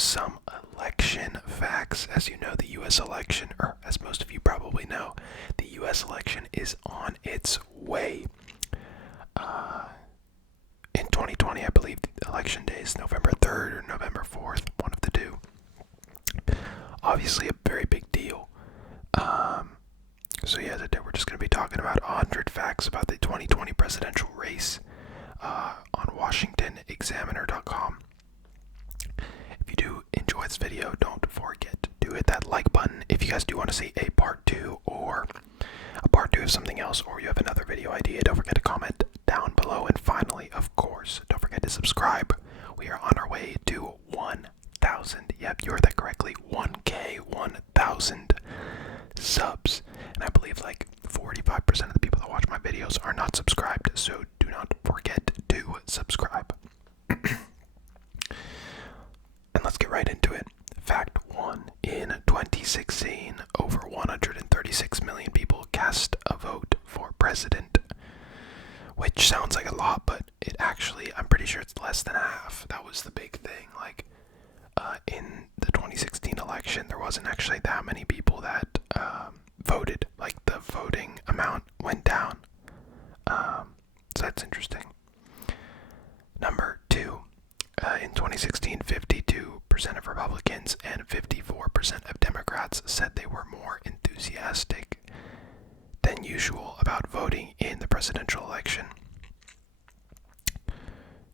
some election facts. As you know, the US election, or as most of you probably know, the US election is on its way. In 2020, I believe the election day is November 3rd or November 4th, one of the two. Obviously a very big deal. So yeah, today we're just going to be talking about 100 facts about the 2020 presidential race on WashingtonExaminer.com. If you do enjoy this video, don't forget to hit that like button. If you guys do want to see a part 2 or a part 2 of something else, or you have another video idea, don't forget to comment down below. And finally, of course, don't forget to subscribe. We are on our way to 1,000. Yep, you heard that correctly. 1K, 1,000 subs. And I believe like 45% of the people that watch my videos are not subscribed, so do not forget to subscribe. And let's get right into it. Fact 1. In 2016, over 136 million people cast a vote for president. Which sounds like a lot, but it actually, I'm pretty sure it's less than half. That was the big thing. Like, in the 2016 election, there wasn't actually that many people that voted. Like, the voting amount went down. So that's interesting. Number 2. In 2016, 52% of Republicans and 54% of Democrats said they were more enthusiastic than usual about voting in the presidential election.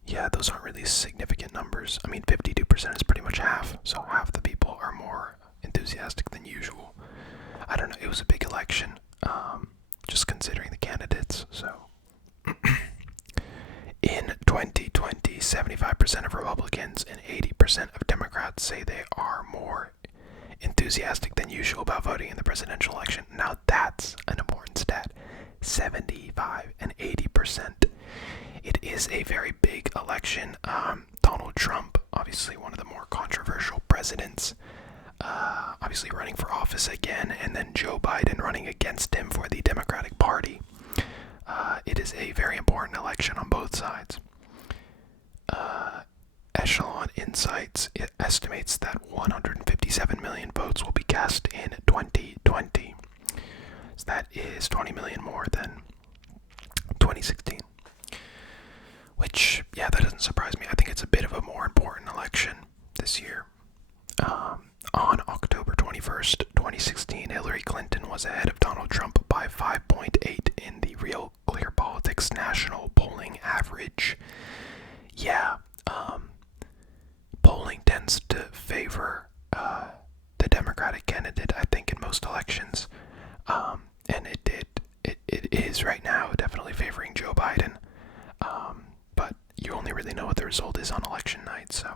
Yeah, those aren't really significant numbers. I mean, 52% is pretty much half, so half the people are more enthusiastic than usual. I don't know, it was a big election, just considering the candidates, so. In 2020, 75% of Republicans and 80% of Democrats say they are more enthusiastic than usual about voting in the presidential election. Now that's an important stat. 75 and 80%. It is a very big election. Donald Trump, obviously one of the more controversial presidents, obviously running for office again, and then Joe Biden running against him for the Democratic Party. It is a very important election on both sides. Echelon Insights estimates that 157 million votes will be cast in 2020. So that is 20 million more than 2016. Which, yeah, that doesn't surprise me. I think it's a bit of a more important election this year. On October 21st, 2016, Hillary Clinton was ahead of Donald Trump by 5.8 in the Real Clear Politics national polling average. Yeah, polling tends to favor the Democratic candidate, I think, in most elections. And it is right now definitely favoring Joe Biden. But you only really know what the result is on election night, so.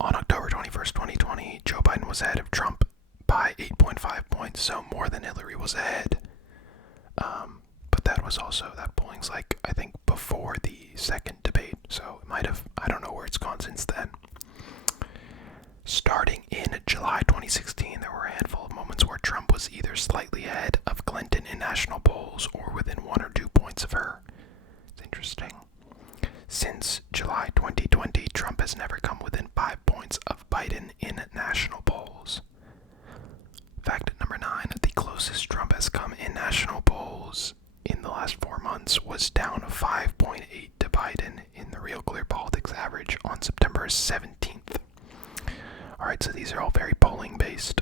On October 21st, 2020, Joe Biden was ahead of Trump by 8.5 points, so more than Hillary was ahead. But that polling's like, I think, before the second debate, so it might have, I don't know where it's gone since then. Starting in July 2016, there were a handful of moments where Trump was either slightly ahead of Clinton in national polls or within 1 or 2 points of her. It's interesting. Since July 2020, Trump has never come within 5 points of Biden in national polls. Fact number 9, the closest Trump has come in national polls in the last 4 months was down 5.8 to Biden in the Real Clear Politics average on September 17th. Alright, so these are all very polling based.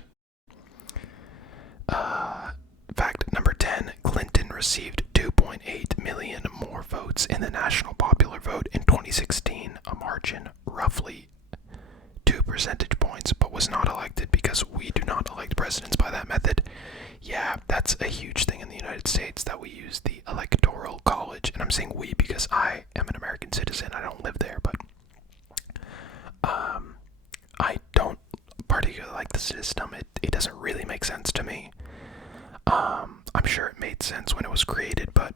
Fact number 10, Clinton received 2.8 million more votes in the national popular vote in 2016, a margin roughly 2 percentage points, but was not elected because we do not elect presidents by that method. Yeah, that's a huge thing in the United States that we use the Electoral College, and I'm saying we because I am an American citizen, I don't live there, but I don't particularly like the system. It doesn't really make sense to me. I'm sure it made sense when it was created, but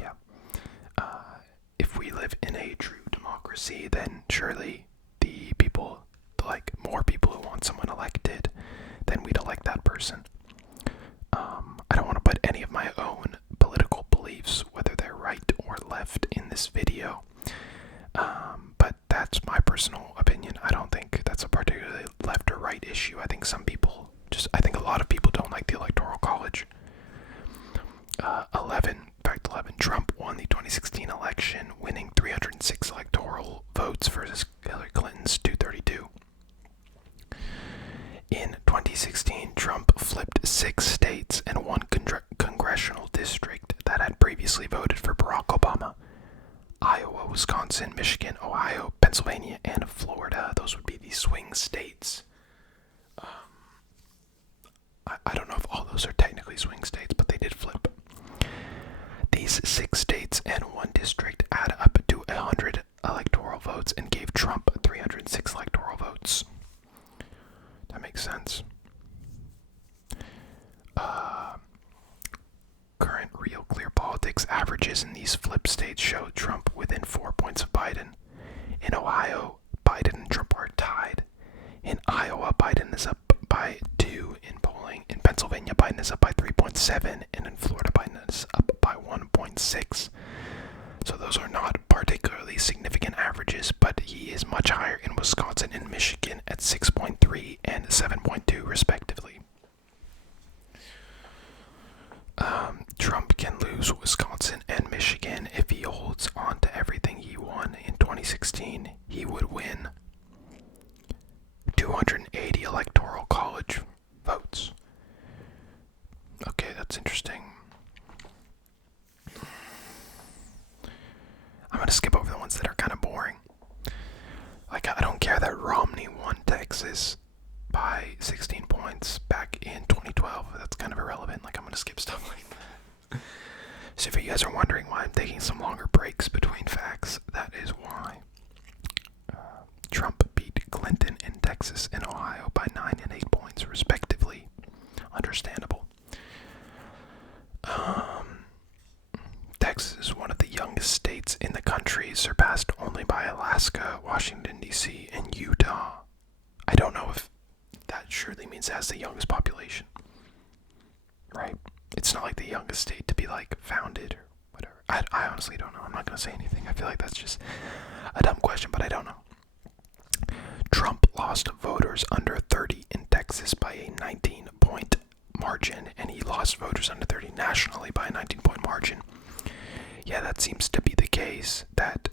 yeah. If we live in a true democracy, then surely the people, like more people who want someone elected, then we'd elect that person. I don't want to put any of my own political beliefs, whether they're right or left, in this video, but that's my perspective. personal opinion. I don't think that's a particularly left or right issue. I think I think a lot of people don't like the Electoral College. 11, Trump won the 2016 election, winning 306 electoral votes versus Hillary Clinton's 232. In 2016, Trump flipped 6 states and 1 congressional district that had previously voted for Barack Obama. Iowa, Wisconsin, Michigan, Ohio, Pennsylvania, and Florida. Those would be the swing states. I don't know if all those are technically swing states, but they did flip. These 6 states and 1 district add up to 100 electoral votes and gave Trump 306 electoral votes. That makes sense. Current Real Clear Politics averages in these flip states show Trump within 4 points of Biden. In Ohio, Biden and Trump are tied. In Iowa, Biden is up by 2 in polling. In Pennsylvania, Biden is up by 3.7, and in Florida, Biden is up by 1.6. So those are not particularly significant averages, but he is much higher in Wisconsin and Michigan at 6.3 and 7.2 respectively. Trump can lose Wisconsin and Michigan if he holds on to everything he won in 2016. He would win 280 electoral college votes. Okay, that's interesting. I'm going to skip over the ones that are kind of boring. Like, I don't care that Romney won Texas by 16 points back in 2012. That's kind of irrelevant. Like, I'm going to skip stuff like that. So if you guys are wondering why I'm taking some longer breaks between facts, that is why. Trump beat Clinton in Texas and Ohio by 9 and 8 points, respectively. Understandable. Texas is one of the youngest states in the country, surpassed only by Alaska, Washington, D.C., and Utah. I don't know if that surely means it has the youngest population. Right? It's not like the youngest state to be, like, founded or whatever. I honestly don't know. I'm not going to say anything. I feel like that's just a dumb question, but I don't know. Trump lost voters under 30 in Texas by a 19-point margin, and he lost voters under 30 nationally by a 19-point margin. Yeah, that seems to be the case. That,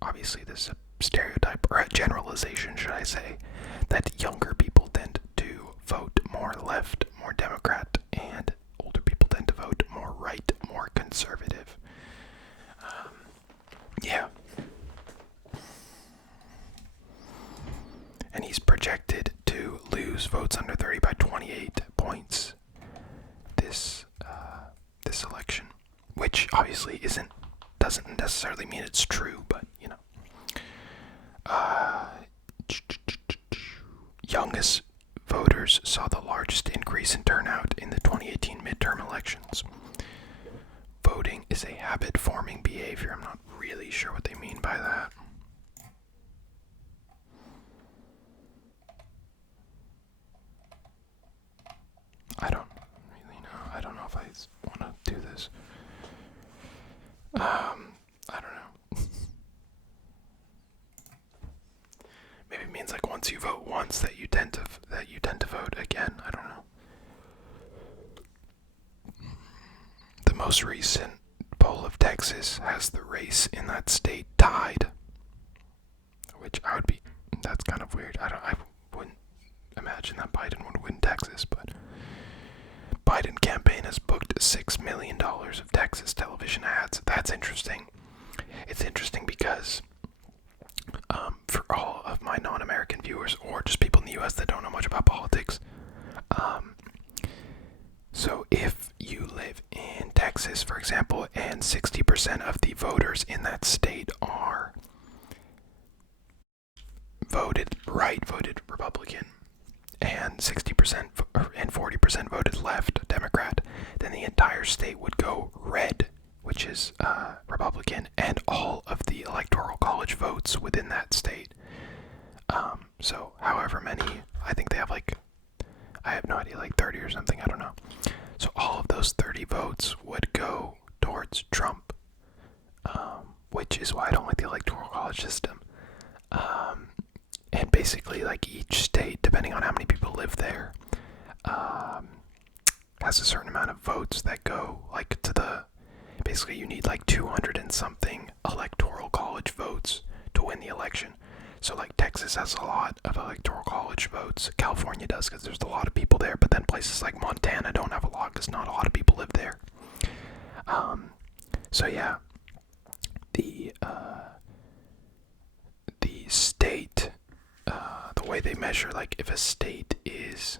obviously, this is a stereotype, or a generalization, should I say, that younger people tend to vote more left, more Democrat, and older people tend to vote more right, more conservative. Yeah. And he's projected to lose votes under 30 by 28 points this election, which obviously doesn't necessarily mean it's true, but you know. Youngest voters saw the largest increase in turnout in the 2018 midterm elections. Voting is a habit-forming behavior. I'm not really sure what they mean by that. I don't really know. I don't know if I want to do this. I don't know. Maybe it means like once you vote once that you tend to vote again. I don't know. The most recent poll of Texas has the race in that state tied, which that's kind of weird. I wouldn't imagine that Biden would win Texas, but Biden campaign has booked $6 million of Texas television ads. That's interesting. It's interesting because for all of my non-American viewers, or just people in the U.S. that don't know much about politics, so if you live in Texas, for example, and 60% of the voters in that state are voted Republican, and 60% and 40% voted left, Democrat, then the entire state would go red, which is Republican, and all of the Electoral College votes within that state. So however many, I think they have like, I have no idea, like 30 or something, I don't know. So all of those 30 votes would go towards Trump, which is why I don't like the Electoral College system. And basically, like, each state, depending on how many people live there, has a certain amount of votes that go, like, to the, basically you need like 200 and something electoral college votes to win the election. So like Texas has a lot of electoral college votes. California does because there's a lot of people there, but then places like Montana don't have a lot because not a lot of people live there. So yeah, the state, the way they measure, like, if a state is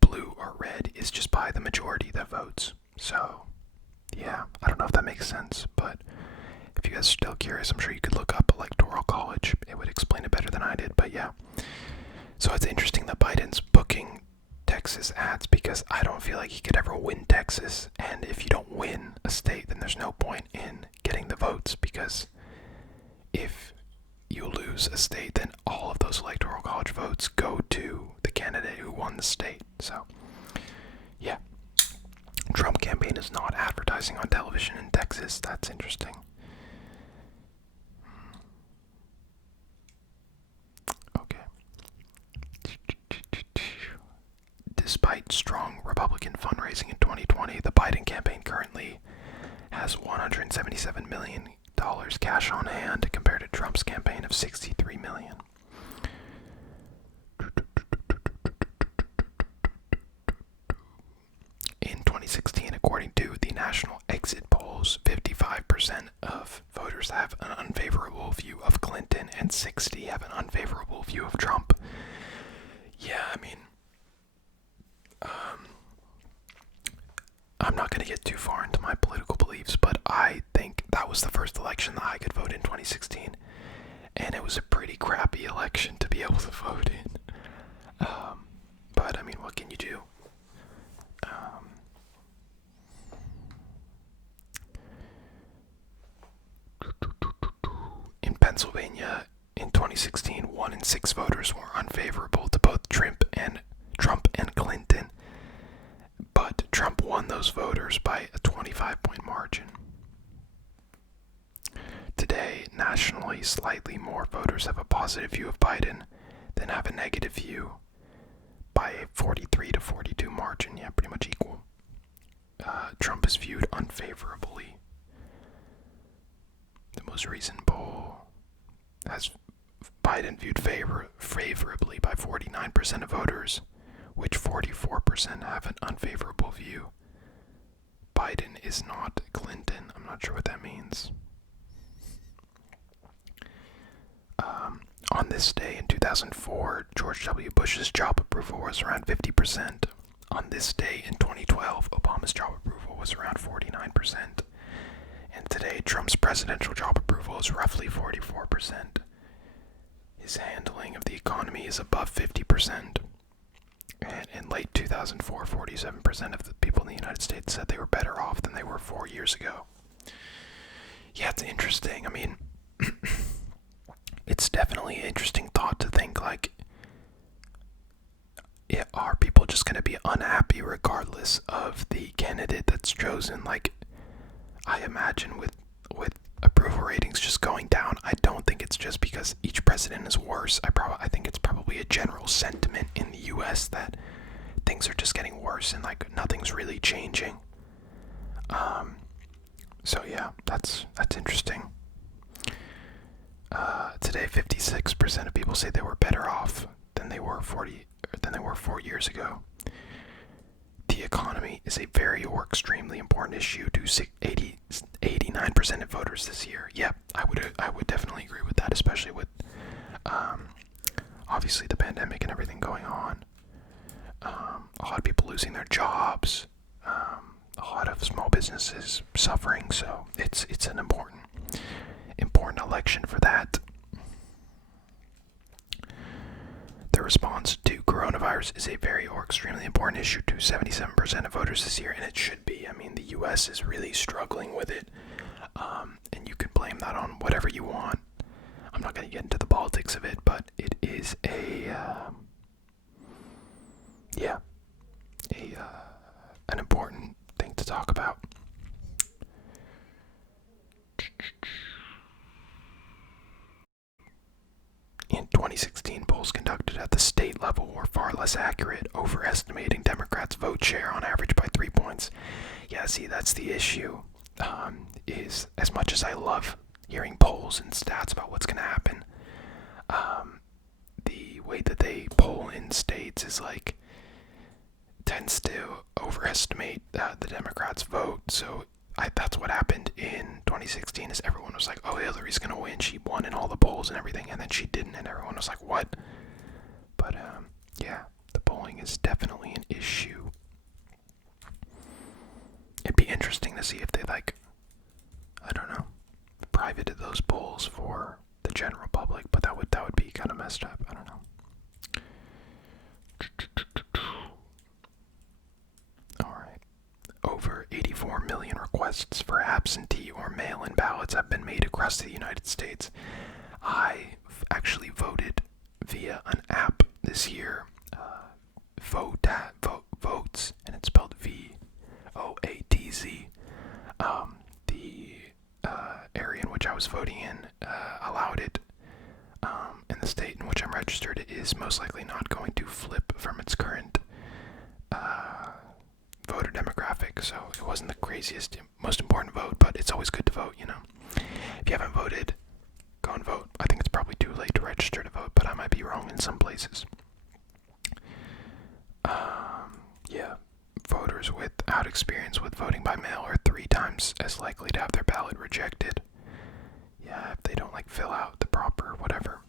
blue or red, is just by the majority that votes. So yeah, I don't know if that makes sense, but if you guys are still curious, I'm sure you could look up electoral college. It would explain it better than I did, but yeah. So it's interesting that Biden's booking Texas ads because I don't feel like he could ever win Texas. And if you don't win a state, then there's no point in getting the votes, because if you lose a state, then all of those electoral college votes go to the candidate who won the state. So yeah, Trump campaign is not advertising on television in Texas. That's interesting. Okay. Despite strong Republican fundraising in 2020, the Biden campaign currently has $177 million cash on hand compared to Trump's campaign of $63 million. In 2016, according to the national exit polls, 55% of voters have an unfavorable view of Clinton and 60% have an unfavorable view of Trump. Yeah, I mean, I'm not going to get too far into my political beliefs, but I think that was the first election that I could vote in 2016, and it was a pretty crappy election to be able to vote in. But I mean, what can you do? In Pennsylvania, in 2016, 1 in 6 voters were unfavorable to both Trump and Clinton, but Trump won those voters by a 25-point margin. Today, nationally, slightly more voters have a positive view of Biden than have a negative view, by a 43 to 42 margin. Yeah, pretty much equal. Trump is viewed unfavorably. The most recent poll has Biden viewed favorably by 49% of voters, which 44% have an unfavorable view. Biden is not Clinton. I'm not sure what that means. On this day in 2004, George W. Bush's job approval was around 50%. On this day in 2012, Obama's job approval was around 49%. And today, Trump's presidential job approval is roughly 44%. His handling of the economy is above 50%. And in late 2004, 47% of the people in the United States said they were better off than they were 4 years ago. Yeah, it's interesting. I mean, it's definitely an interesting thought to think, like, are people just going to be unhappy regardless of the candidate that's chosen? Like, I imagine with approval ratings just going down, I don't think it's just because each president is worse. I think it's probably a general sentiment in the U.S. that things are just getting worse and, like, nothing's really changing. So yeah, that's interesting. Today, 56% of people say they were better off than they were 4 years ago. The economy is a very or extremely important issue to 89% of voters this year. Yep, I would definitely agree with that, especially with obviously the pandemic and everything going on. A lot of people losing their jobs, a lot of small businesses suffering. So it's an important election for that. The response to coronavirus is a very or extremely important issue to 77% of voters this year, and it should be. I mean, the U.S. is really struggling with it, and you can blame that on whatever you want. I'm not going to get into the politics of it, but it is an important thing to talk about. state level were far less accurate, overestimating Democrats' vote share on average by 3 points. Yeah, see, that's the issue. Is as much as I love hearing polls and stats about what's going to happen, the way that they poll in states is like tends to overestimate the Democrats' vote. So that's what happened in 2016. Is everyone was like, "Oh, Hillary's going to win. She won in all the polls and everything," and then she didn't, and everyone was like, "What?" But yeah, the polling is definitely an issue. It'd be interesting to see if they I don't know, privated those polls for the general public, but that would be kind of messed up. I don't know. Alright. Over 84 million requests for absentee or mail-in ballots have been made across the United States. I actually voted via an app this year. Votes, and it's spelled VOATZ. The area in which I was voting in allowed it. And the state in which I'm registered is most likely not going to flip from its current voter demographic, so it wasn't the craziest, most important vote, but it's always good to vote, you know. If you haven't voted, go and vote. I think it's probably too late to register to vote, but I might be wrong in some places. Yeah, voters without experience with voting by mail are 3 times as likely to have their ballot rejected. Yeah, if they don't fill out the proper whatever.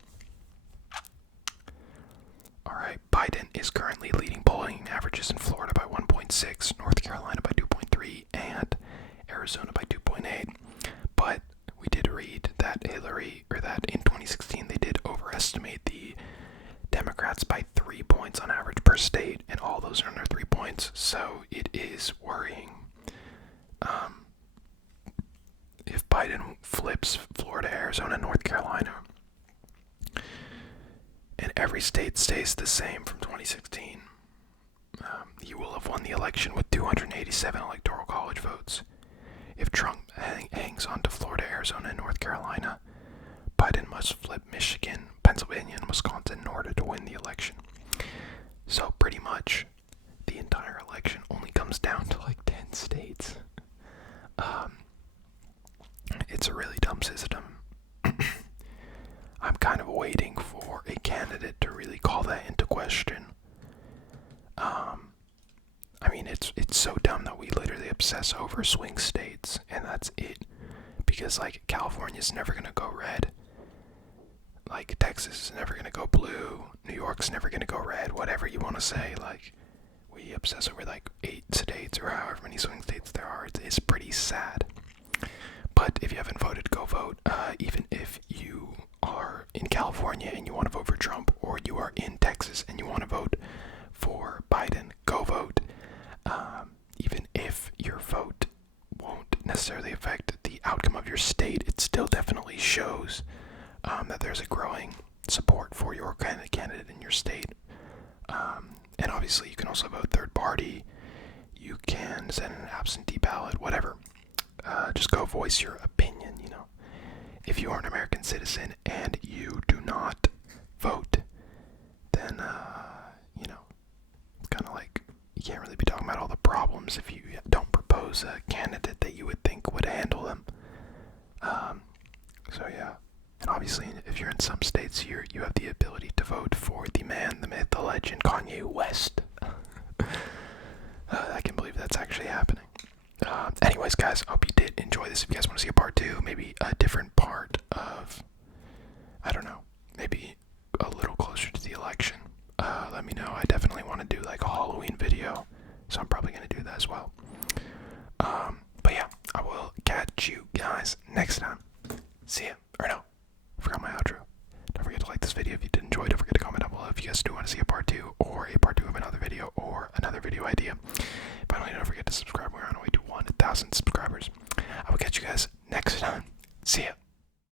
Alright, Biden is currently leading polling averages in Florida by 1.6, North Carolina by 2.3, and Arizona by 2.8. But we did read that that in 2016 they did overestimate the Democrats by 3 points on average per state, and all those are under 3 points, so it is worrying. If Biden flips Florida, Arizona, North Carolina, and every state stays the same from 2016, he will have won the election with 287 electoral college votes. If Trump hangs on to Florida, Arizona, and North Carolina, Biden must flip Michigan, Pennsylvania, and Wisconsin in order to win the election. So pretty much the entire election only comes down to 10 states. It's a really dumb system. I'm kind of waiting for a candidate to really call that into question. I mean, it's so dumb that we literally obsess over swing states, and that's it. Because California's never gonna go red. Texas is never gonna go blue. New York's never gonna go red. Whatever you want to say, we obsess over 8 states or however many swing states there are. It's pretty sad. But if you haven't voted, go vote. Even if you are in California and you want to vote for Trump, or you are in Texas and you want to vote for Biden, go vote. Even if your vote won't necessarily affect the outcome of your state, it still definitely shows that there's a growing support for your kind of candidate in your state. And obviously you can also vote third party. You can send an absentee ballot, whatever. Just go voice your opinion, you know. If you are an American citizen and you do not vote, then, it's kind of you can't really be talking about all the problems if you don't propose a candidate that you would think would handle them. So yeah. And obviously, if you're in some states, you have the ability to vote for the man, the myth, the legend, Kanye West. I can't believe that's actually happening. Anyways, guys, I hope you did enjoy this. If you guys want to see a part 2, maybe a different part of, I don't know, maybe a little closer to the election, let me know. I definitely want to do a Halloween video, so I'm probably going to do that as well. But yeah, I will catch you guys next time. See ya. Or no, I forgot my outro. Don't forget to like this video if you did enjoy. Don't forget to comment down below if you guys do want to see a part 2 or a part 2 of another video or another video idea. Finally, don't forget to subscribe. We're on our way to 1,000 subscribers. I will catch you guys next time. See ya.